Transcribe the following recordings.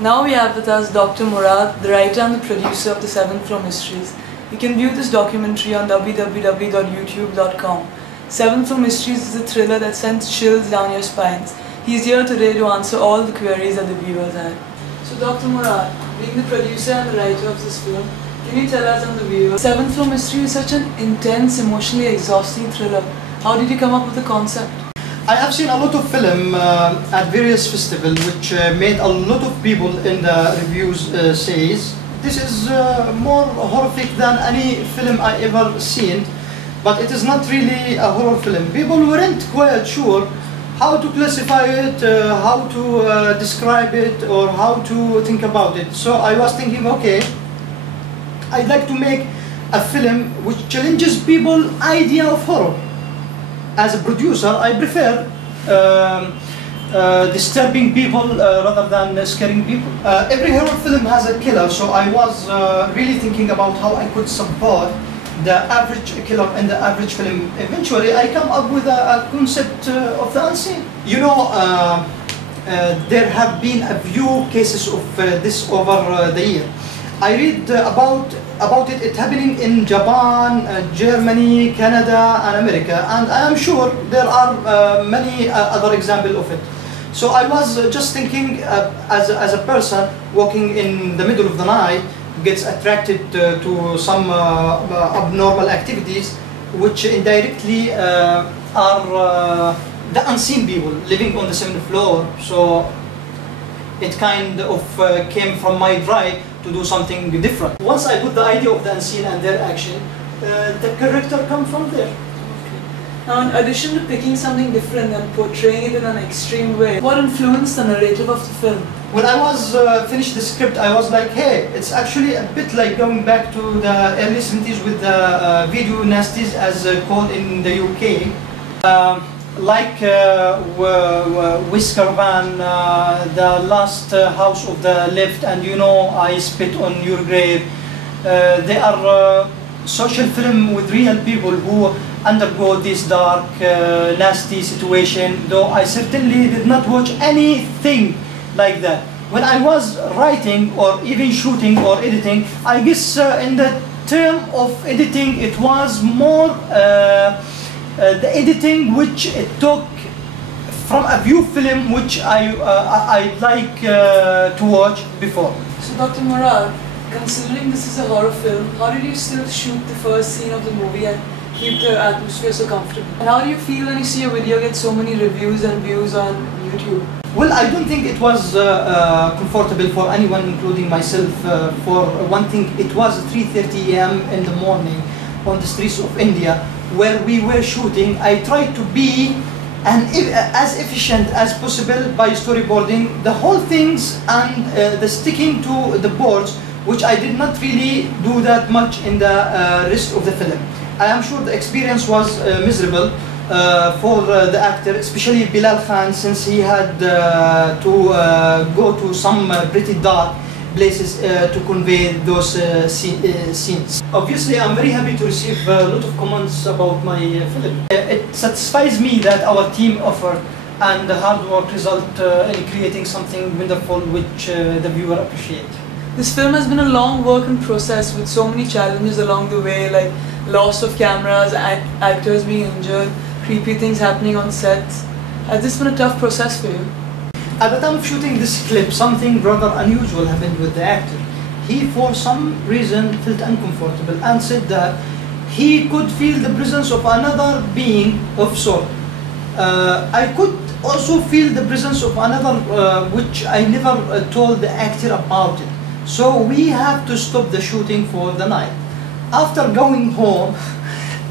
Now we have with us Dr. Morad, the writer and the producer of the Seventh Floor Mysteries. You can view this documentary on www.youtube.com. Seventh Floor Mysteries is a thriller that sends chills down your spines. He's here today to answer all the queries that the viewers had. So Dr. Morad, being the producer and the writer of this film, can you tell us and the viewers, Seventh Floor Mystery is such an intense, emotionally exhausting thriller. How did you come up with the concept? I have seen a lot of film at various festivals, which made a lot of people in the reviews says this is more horrific than any film I ever seen, but it is not really a horror film. People weren't quite sure how to classify it, how to describe it, or how to think about it. So I was thinking, okay, I'd like to make a film which challenges people's idea of horror. As a producer, I prefer disturbing people rather than scaring people. Every horror film has a killer, so I was really thinking about how I could support the average killer in the average film. Eventually, I come up with a concept of the unseen. You know, there have been a few cases of this over the year. I read about it happening in Japan, Germany, Canada, and America, and I am sure there are many other examples of it. So I was just thinking, as a person walking in the middle of the night, gets attracted to some abnormal activities, which indirectly are the unseen people living on the 7th floor. So it kind of came from my drive to do something different. Once I put the idea of the unseen and their action, the character comes from there. Okay. Now, in addition to picking something different and portraying it in an extreme way, what influenced the narrative of the film? When I was finished the script, I was like, hey, it's actually a bit like going back to the early 70s with the video nasties, as called in the UK. Like Whisker Van, the last house of the left, and you know, I spit on your grave. They are social film with real people who undergo this dark, nasty situation, though I certainly did not watch anything like that. When I was writing or even shooting or editing, I guess in the term of editing, it was more the editing which it took from a view film which I like to watch before. So Dr. Morad, considering this is a horror film, how did you still shoot the first scene of the movie and keep the atmosphere so comfortable? And how do you feel when you see a video get so many reviews and views on YouTube? Well, I don't think it was comfortable for anyone, including myself. For one thing, it was 3:30 a.m. in the morning on the streets of India where we were shooting. I tried to be as efficient as possible by storyboarding the whole things and the sticking to the boards, which I did not really do that much in the rest of the film. I am sure the experience was miserable for the actor, especially Bilal Khan, since he had to go to some pretty dark places to convey those scenes. Obviously, I'm very happy to receive a lot of comments about my film. It satisfies me that our team offered and the hard work result in creating something wonderful which the viewer appreciate. This film has been a long work in process with so many challenges along the way, like loss of cameras, actors being injured, creepy things happening on sets. Has this been a tough process for you? At the time of shooting this clip, something rather unusual happened with the actor. He, for some reason, felt uncomfortable and said that he could feel the presence of another being of sort. I could also feel the presence of another which I never told the actor about it. So we have to stop the shooting for the night. After going home,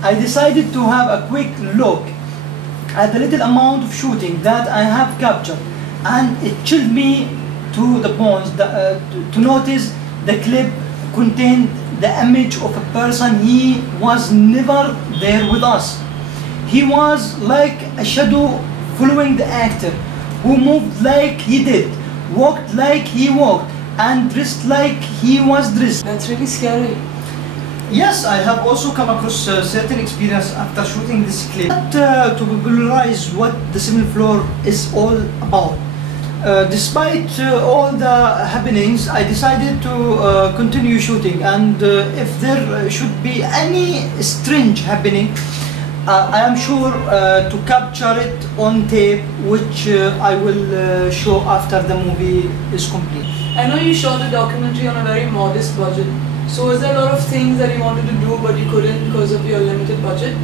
I decided to have a quick look at the little amount of shooting that I have captured. And it chilled me to the bones to notice the clip contained the image of a person. He was never there with us. He was like a shadow following the actor, who moved like he did, walked like he walked, and dressed like he was dressed. That's really scary. Yes, I have also come across certain experience after shooting this clip. To popularize what the 7th floor is all about. Despite all the happenings, I decided to continue shooting, and if there should be any strange happening, I am sure to capture it on tape, which I will show after the movie is complete. I know you shot the documentary on a very modest budget. So was there a lot of things that you wanted to do but you couldn't because of your limited budget?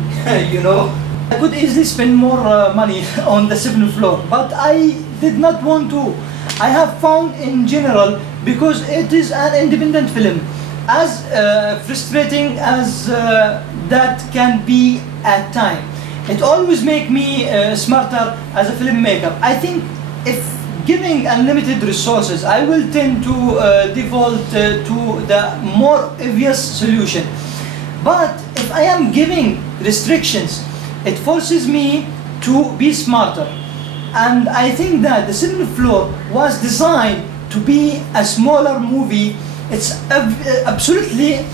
You know, I could easily spend more money on the 7th floor, but I did not want to. I have found in general, because it is an independent film, as frustrating as that can be at time, it always make me smarter as a filmmaker. I think if giving unlimited resources, I will tend to default to the more obvious solution. But if I am giving restrictions, it forces me to be smarter. And I think that the 7th floor was designed to be a smaller movie. It's absolutely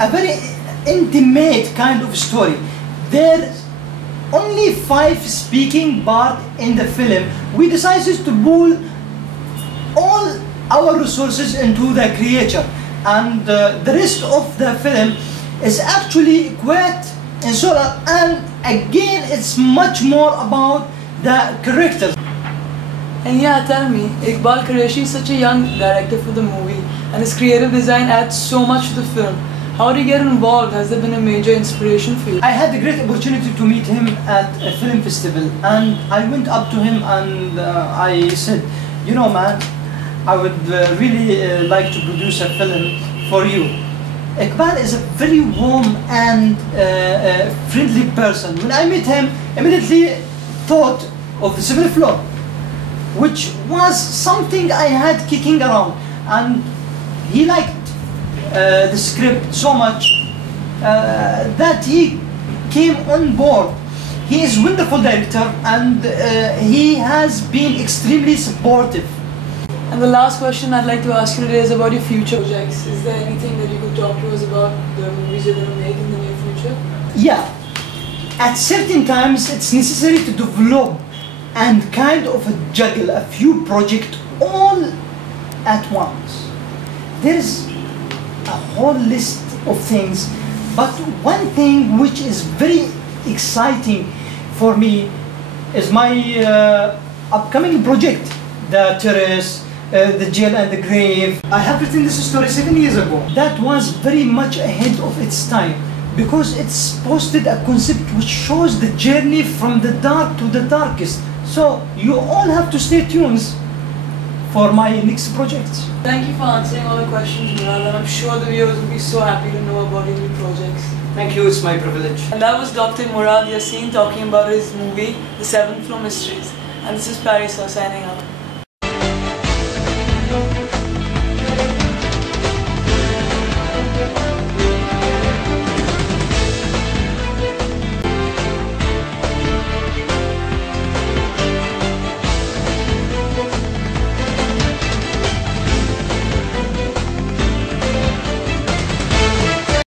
a very intimate kind of story. There's only 5 speaking parts in the film. We decided to pool all our resources into the creature, and the rest of the film is actually quite insular, and again it's much more about the characters. And yeah, tell me, Iqbal Qureshi is such a young director for the movie, and his creative design adds so much to the film. How did you get involved? Has there been a major inspiration for you? I had the great opportunity to meet him at a film festival, and I went up to him and I said, you know man, I would really like to produce a film for you. Iqbal is a very warm and friendly person. When I met him, immediately thought of the 7th floor, which was something I had kicking around, and he liked the script so much that he came on board. He is a wonderful director, and he has been extremely supportive. And the last question I'd like to ask you today is about your future projects. Is there anything that you could talk to us about the movies you're going to make in the near future? Yeah, at certain times it's necessary to develop and kind of juggle a few projects all at once. There is a whole list of things, but one thing which is very exciting for me is my upcoming project, The Terrace, The Jail and the Grave. I have written this story 7 years ago. That was very much ahead of its time, because it's posted a concept which shows the journey from the dark to the darkest. So you all have to stay tuned for my next projects. Thank you for answering all the questions, Morad, and I'm sure the viewers will be so happy to know about your new projects. Thank you, it's my privilege. And that was Dr. Morad Yasin talking about his movie, The 7th Floor Mysteries. And this is Parisa signing out.